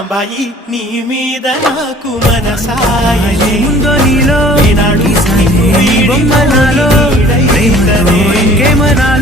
రాంబాయి నీ మీద నాకు మనసాయలే ముందో నీలో నాడు బొమ్మ నాలో ఇంకేమనాలో